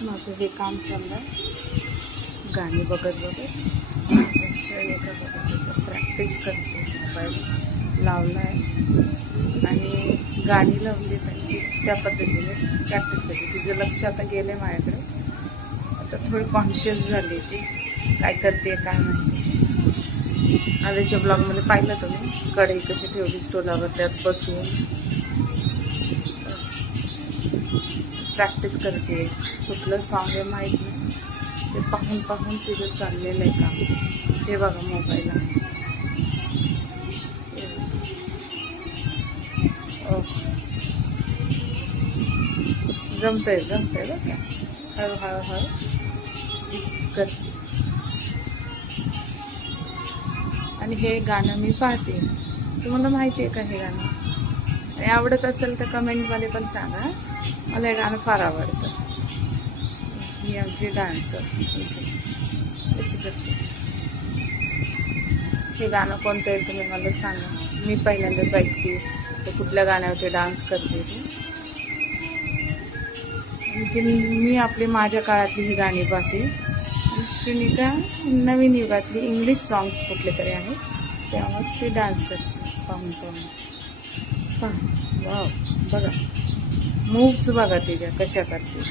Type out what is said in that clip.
माझं हे काम चाललंय, गाणी बघत बघत श्रेणीका बघत प्रॅक्टिस करते. मोबाईल लावला आहे आणि गाणी लावली त्यांनी त्या पद्धतीने प्रॅक्टिस करते. तिचं लक्ष आता गेलं आहे माझ्याकडे. आता थोडी कॉन्शियस झाली ती, काय करते काय माहिती. आधीच्या ब्लॉगमध्ये पाहिलं तुम्ही कढई कशी ठेवली स्टोलावर, त्यात बसून प्रॅक्टिस करते. कुठलं सॉन्ग आहे माहीत नाही, ते पाहून पाहून तिचं चाललेलं आहे काम. ते बघा मोबाईलला जमतंय बरं का. हळूहळू ती करते. आणि हे गाणं मी पाहते. तुम्हाला माहिती आहे का हे गाणं? आणि आवडत असेल तर कमेंटमध्ये पण सांगा. मला हे गाणं फार आवडतं. ही आमची डान्सर कशी करते. हे गाणं कोणतं आहे तुम्ही मला सांगा. मी पहिल्यांदाच ऐकते तर कुठल्या गाण्यावरती डान्स करते ती. मी आपली माझ्या काळातली ही गाणी पाहते. श्रेणिका नवीन युगातली इंग्लिश सॉंग्स कुठले तरी आहेत त्यावर ती डान्स करते पाहून पाहून. पहा वाव, बघा मूव्स बघा तिच्या कशा करते.